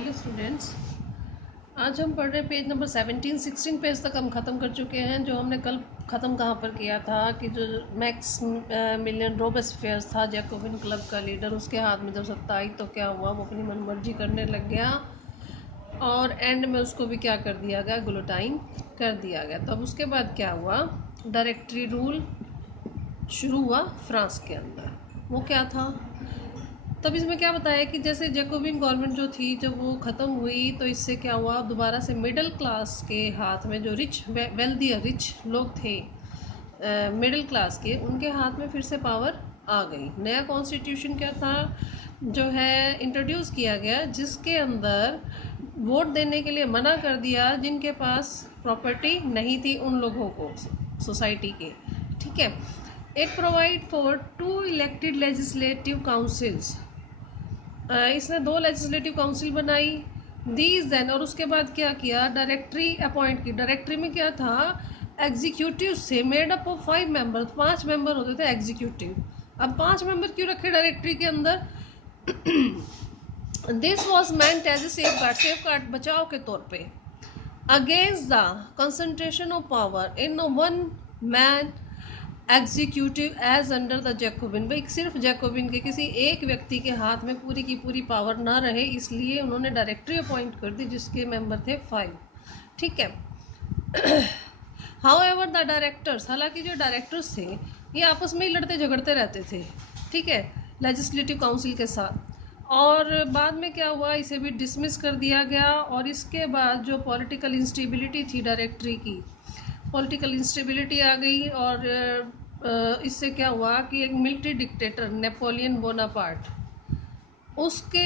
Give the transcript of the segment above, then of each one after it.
Hello students, आज हम पढ़ रहे हैं पेज नंबर 17 पेज तक हम ख़त्म कर चुके हैं। जो हमने कल ख़त्म कहाँ पर किया था कि जो मैक्स मिलियन रोबेस्पियर था जैकोबिन क्लब का लीडर, उसके हाथ में जब सत्ता आई तो क्या हुआ, वो अपनी मनमर्जी करने लग गया और एंड में उसको भी क्या कर दिया गया, गुलोटाइन कर दिया गया। तो अब उसके बाद क्या हुआ, डायरेक्टरी रूल शुरू हुआ फ्रांस के अंदर। वो क्या था, तब इसमें क्या बताया कि जैसे जैकोबिन गवर्नमेंट जो थी जब वो ख़त्म हुई तो इससे क्या हुआ, दोबारा से मिडिल क्लास के हाथ में, जो वेल्दी रिच लोग थे मिडिल क्लास के, उनके हाथ में फिर से पावर आ गई। नया कॉन्स्टिट्यूशन क्या था जो है इंट्रोड्यूस किया गया, जिसके अंदर वोट देने के लिए मना कर दिया जिनके पास प्रॉपर्टी नहीं थी उन लोगों को, सोसाइटी के। ठीक है, it provide for 2 elected legislative councils. इसने 2 लेजिस्लेटिव काउंसिल बनाई, दीज देन, और उसके बाद क्या किया, डायरेक्टरी अपॉइंट की। डायरेक्टरी में क्या था, एग्जीक्यूटिव से made up of 5 member, 5 member होते थे एग्जीक्यूटिव। अब 5 मेंबर क्यों रखे डायरेक्टरी के अंदर? This was meant as a safeguard, बचाव के तौर पे, against the concentration of power in one man executive as under the Jacobin. भाई सिर्फ जैकोबिन के किसी एक व्यक्ति के हाथ में पूरी की पूरी पावर ना रहे, इसलिए उन्होंने डायरेक्टरी अपॉइंट कर दी जिसके मेंबर थे 5। ठीक है, हाउ एवर द डायरेक्टर्स, हालांकि जो डायरेक्टर्स थे ये आपस में ही लड़ते झगड़ते रहते थे, ठीक है, लेजिस्लेटिव काउंसिल के साथ। और बाद में क्या हुआ, इसे भी डिसमिस कर दिया गया। और इसके बाद जो पॉलिटिकल इंस्टेबिलिटी थी डायरेक्टरी की, पॉलिटिकल इंस्टेबिलिटी आ गई। और इससे क्या हुआ कि एक मिलिट्री डिक्टेटर नेपोलियन बोनापार्ट, उसके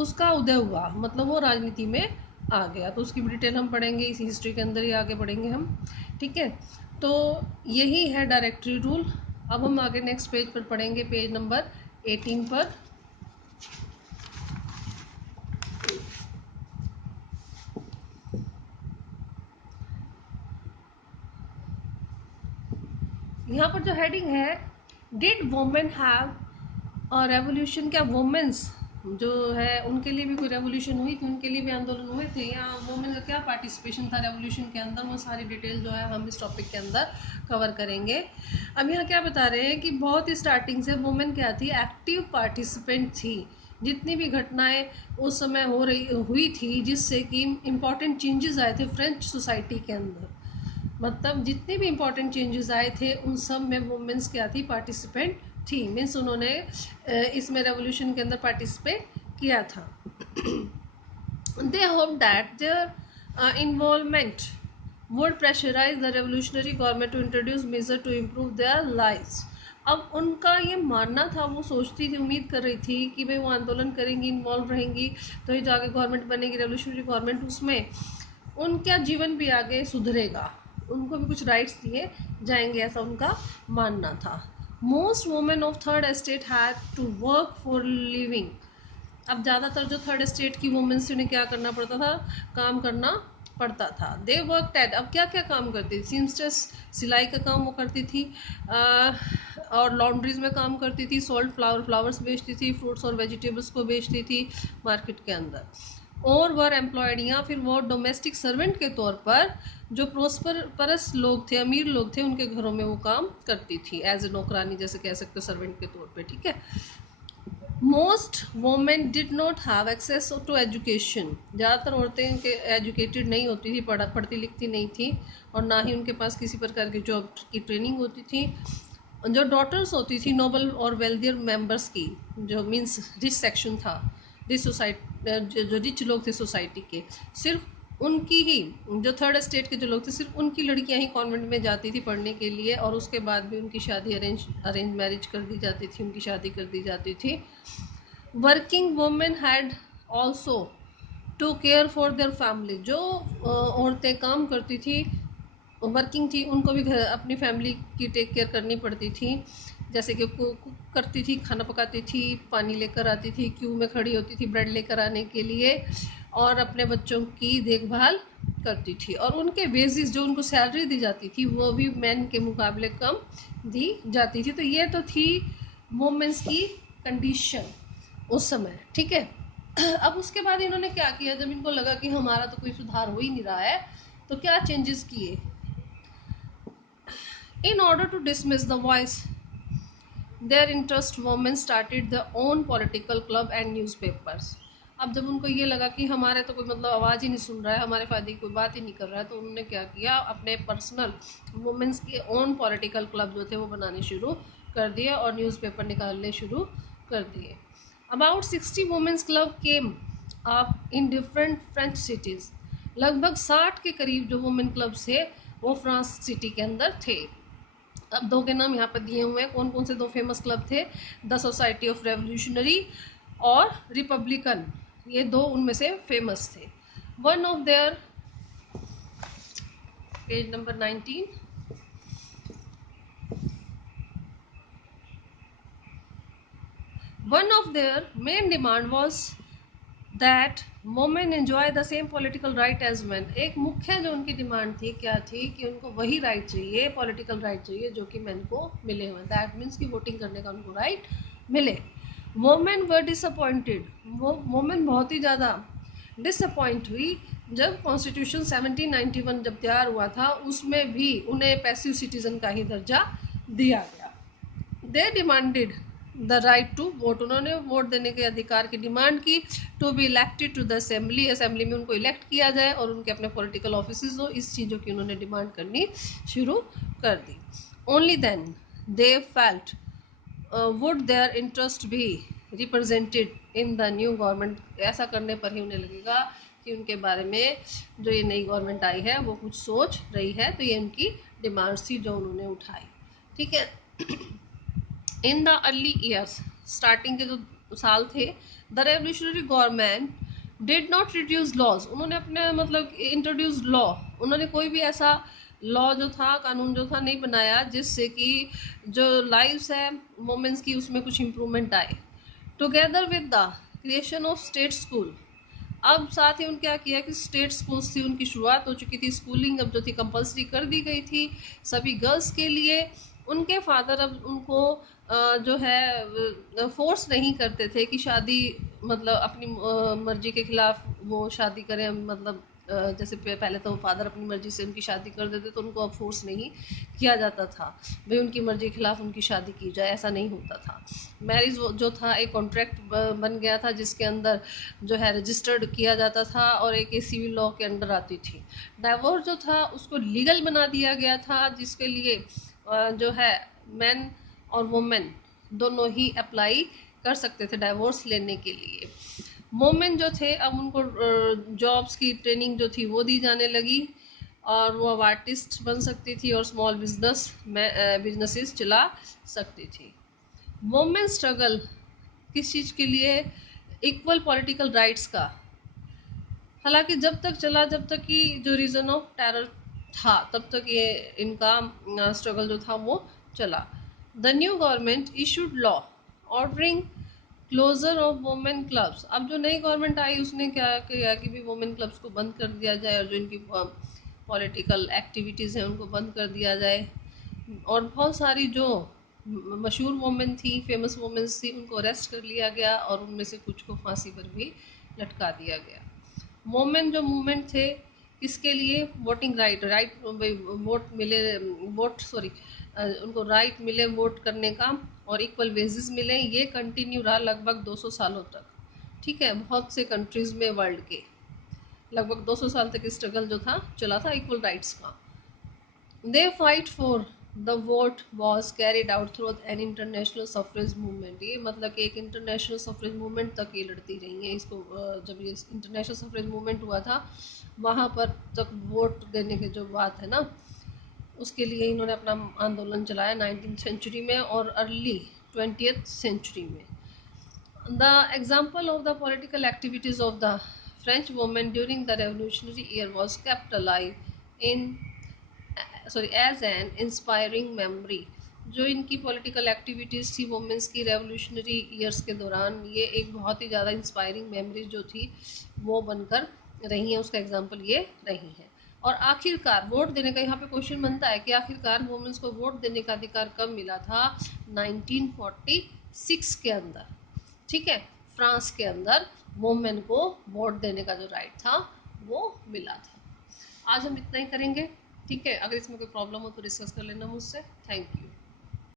उसका उदय हुआ, मतलब वो राजनीति में आ गया। तो उसकी भी डिटेल हम पढ़ेंगे, इसी हिस्ट्री के अंदर ही आगे पढ़ेंगे हम। ठीक है, तो यही है डायरेक्टरी रूल। अब हम आगे नेक्स्ट पेज पर पढ़ेंगे, पेज नंबर 18 पर। यहाँ पर जो हेडिंग है, डिड वुमेन हैव और रेवोल्यूशन, क्या वुमेन्स जो है उनके लिए भी कोई रेवोल्यूशन हुई थी, उनके लिए भी आंदोलन हुए थे, या वुमेन का क्या पार्टिसिपेशन था रेवोल्यूशन के अंदर, वो सारी डिटेल जो है हम इस टॉपिक के अंदर कवर करेंगे। अब यहाँ क्या बता रहे हैं कि बहुत ही स्टार्टिंग से वुमेन क्या थी, एक्टिव पार्टिसिपेंट थी। जितनी भी घटनाएं उस समय हुई थी जिससे कि इम्पॉर्टेंट चेंजेस आए थे फ्रेंच सोसाइटी के अंदर, मतलब जितने भी इम्पोर्टेंट चेंजेस आए थे उन सब में वुमेन्स क्या थी, पार्टिसिपेंट थी। मीन्स उन्होंने इसमें रेवोल्यूशन के अंदर पार्टिसिपेट किया था। They hope that their involvement would pressurise the revolutionary government to introduce measure to improve their lives. अब उनका ये मानना था, वो सोचती थी, उम्मीद कर रही थी कि भाई वो आंदोलन करेंगी, इन्वॉल्व रहेंगी तो ही जाके गवर्नमेंट बनेगी, रेवोल्यूशनरी गवर्नमेंट, उसमें उनका जीवन भी आगे सुधरेगा, उनको भी कुछ राइट्स दिए जाएंगे, ऐसा उनका मानना था। Most women of third estate had to work for living. अब ज़्यादातर जो थर्ड एस्टेट की वुमेन्स, उन्हें क्या करना पड़ता था, काम करना पड़ता था। दे वर्क एट, अब क्या क्या काम करती थी, सीमस्ट्रेस, सिलाई का काम वो करती थी, और लॉन्ड्रीज में काम करती थी, सोल्ड फ्लावर्स बेचती थी, फ्रूट्स और वेजिटेबल्स को बेचती थी मार्केट के अंदर। और वर एम्प्लॉयड, या फिर वो डोमेस्टिक सर्वेंट के तौर पर जो प्रोस्परस लोग थे, अमीर लोग थे, उनके घरों में वो काम करती थी, एज ए नौकरानी जैसे कह सकते हो, सर्वेंट के तौर पे। ठीक है, most women did not have access to education, ज़्यादातर औरतें के एजुकेटेड नहीं होती थी, पढ़ती लिखती नहीं थी, और ना ही उनके पास किसी प्रकार की जॉब की ट्रेनिंग होती थी। जो डॉटर्स होती थी नोबल और वेल्दियर मेंबर्स की, जो मीन्स रिच सेक्शन था, रिच सोसाइटी, जो रिच लोग थे सोसाइटी के, सिर्फ उनकी ही, जो थर्ड स्टेट के जो लोग थे, सिर्फ उनकी लड़कियां ही कॉन्वेंट में जाती थी पढ़ने के लिए, और उसके बाद भी उनकी शादी अरेंज मैरिज कर दी जाती थी, उनकी शादी कर दी जाती थी। Working women had also to care for their family, जो औरतें काम करती थी, वर्किंग थी, उनको भी घर अपनी फैमिली की टेक केयर करनी पड़ती थी, जैसे कि कुक करती थी, खाना पकाती थी, पानी लेकर आती थी, क्यू में खड़ी होती थी ब्रेड लेकर आने के लिए, और अपने बच्चों की देखभाल करती थी। और उनके बेसिस जो उनको सैलरी दी जाती थी वो भी मैन के मुकाबले कम दी जाती थी। तो ये तो थी वुमेन्स की कंडीशन उस समय। ठीक है, अब उसके बाद इन्होंने क्या किया, जब इनको लगा कि हमारा तो कोई सुधार हो ही नहीं रहा है, तो क्या चेंजेस किए। In order to dismiss the voice their interest women started the own political club and newspapers. अब जब उनको ये लगा कि हमारे तो कोई मतलब आवाज़ ही नहीं सुन रहा है, हमारे फ़ायदे की कोई बात ही नहीं कर रहा है, तो उन्होंने क्या किया, अपने पर्सनल वुमेंस के ओन पॉलिटिकल क्लब जो थे वो बनाने शुरू कर दिए और न्यूज़पेपर निकालने शुरू कर दिए। About 60 women's club came up in different French cities. लगभग 60 के करीब जो वुमेन क्लब्स थे वो फ्रांस सिटी के अंदर थे। अब दो के नाम यहाँ पर दिए हुए हैं, कौन कौन से दो फेमस क्लब थे, द सोसाइटी ऑफ रेवोल्यूशनरी और रिपब्लिकन, ये दो उनमें से फेमस थे। One of their, page number 19, one of their main demand was that women enjoy the same political right as man. एक मुख्य जो उनकी डिमांड थी क्या थी, कि उनको वही राइट चाहिए, पॉलिटिकल राइट चाहिए जो कि मैन को मिले हुए, दैट मीन्स कि वोटिंग करने का उनको राइट मिले। वोमेन वर डिसअपॉइंटेड, वो वोमेन बहुत ही ज़्यादा डिसअपॉइंट हुई जब कॉन्स्टिट्यूशन 1791 जब तैयार हुआ था, उसमें भी उन्हें पैसिव सिटीजन का ही दर्जा दिया गया। They demanded the right to vote, उन्होंने वोट देने के अधिकार की डिमांड की। To be elected to the assembly, assembly में उनको इलेक्ट किया जाए और उनके अपने पॉलिटिकल ऑफिस हो, इस चीज़ों की उन्होंने डिमांड करनी शुरू कर दी। Only then they felt would their interest भी represented in the new government. ऐसा करने पर ही उन्हें लगेगा कि उनके बारे में जो ये नई गवर्नमेंट आई है वो कुछ सोच रही है, तो ये उनकी डिमांड्स थी जो उन्होंने उठाई। ठीक है। In the early years, starting के जो साल थे, the revolutionary government did not reduce laws, उन्होंने अपने मतलब इंट्रोड्यूस लॉ, उन्होंने कोई भी ऐसा लॉ जो था, कानून जो था नहीं बनाया जिससे कि जो लाइव्स है वोमेंस की उसमें कुछ इम्प्रूवमेंट आए। Together with the creation of state school, अब साथ ही उन्होंने क्या किया कि स्टेट स्कूल्स थी उनकी शुरुआत हो चुकी थी, स्कूलिंग अब जो थी कंपलसरी कर दी गई थी सभी गर्ल्स के लिए। उनके फादर अब उनको जो है फोर्स नहीं करते थे कि शादी मतलब अपनी मर्जी के खिलाफ वो शादी करें, मतलब जैसे पहले तो फादर अपनी मर्जी से उनकी शादी कर देते, तो उनको अब फोर्स नहीं किया जाता था भाई उनकी मर्जी के खिलाफ उनकी शादी की जाए, ऐसा नहीं होता था। मैरिज जो था एक कॉन्ट्रैक्ट बन गया था जिसके अंदर जो है रजिस्टर्ड किया जाता था और एक सिविल लॉ के अंडर आती थी। डाइवोर्स जो था उसको लीगल बना दिया गया था, जिसके लिए जो है मैन और वुमेन दोनों ही अप्लाई कर सकते थे डाइवोर्स लेने के लिए। वुमेन जो थे अब उनको जॉब्स की ट्रेनिंग जो थी वो दी जाने लगी और वो अब आर्टिस्ट बन सकती थी और स्मॉल बिजनेसेस चला सकती थी। वुमेन स्ट्रगल किस चीज़ के लिए, इक्वल पॉलिटिकल राइट्स का। हालांकि जब तक चला जब तक कि जो रीजन ऑफ टेरर था तब तक ये इनका स्ट्रगल जो था वो चला। The new government issued law ordering closure of women clubs. अब जो नई गवर्नमेंट आई उसने क्या किया कि भी वुमेन क्लब्स को बंद कर दिया जाए और जो इनकी पॉलिटिकल एक्टिविटीज़ हैं उनको बंद कर दिया जाए, और बहुत सारी जो मशहूर वुमेन थी, फेमस वुमेन्स थी, उनको अरेस्ट कर लिया गया और उनमें से कुछ को फांसी पर भी लटका दिया गया। वुमेन जो मूवमेंट थे किसके लिए, वोटिंग राइट वोट मिले, वोट सॉरी उनको राइट मिले वोट करने का और इक्वल वेजेस मिले, ये कंटिन्यू रहा लगभग 200 सालों तक। ठीक है, बहुत से कंट्रीज़ में वर्ल्ड के लगभग 200 साल तक स्ट्रगल जो था चला था इक्वल राइट्स का। They fight for the vote was carried out through an international suffrage movement. ये मतलब कि एक इंटरनेशनल सफरेज मूवमेंट तक ये लड़ती रही हैं इसको। जब ये इंटरनेशनल सफरेज मूवमेंट हुआ था वहाँ पर तक वोट देने की जो बात है ना, उसके लिए इन्होंने अपना आंदोलन चलाया 19th सेंचुरी में और अर्ली 20th सेंचुरी में। The example of the political activities of the French women during the revolutionary year was kept alive in as an inspiring memory. जो इनकी पॉलिटिकल एक्टिविटीज़ थी वुमेंस की रेवोल्यूशनरी ईयर्स के दौरान, ये एक बहुत ही ज़्यादा इंस्पायरिंग मेमोरी जो थी वो बनकर रही हैं, उसका एग्जाम्पल ये रही हैं। और आखिरकार वोट देने का यहाँ पे क्वेश्चन बनता है कि आखिरकार वुमेन्स को वोट देने का अधिकार कब मिला था, 1946 के अंदर। ठीक है, फ्रांस के अंदर वोमेन को वोट देने का जो राइट था वो मिला था। आज हम इतना ही करेंगे, ठीक है। अगर इसमें कोई प्रॉब्लम हो तो डिस्कस कर लेना मुझसे। Thank you.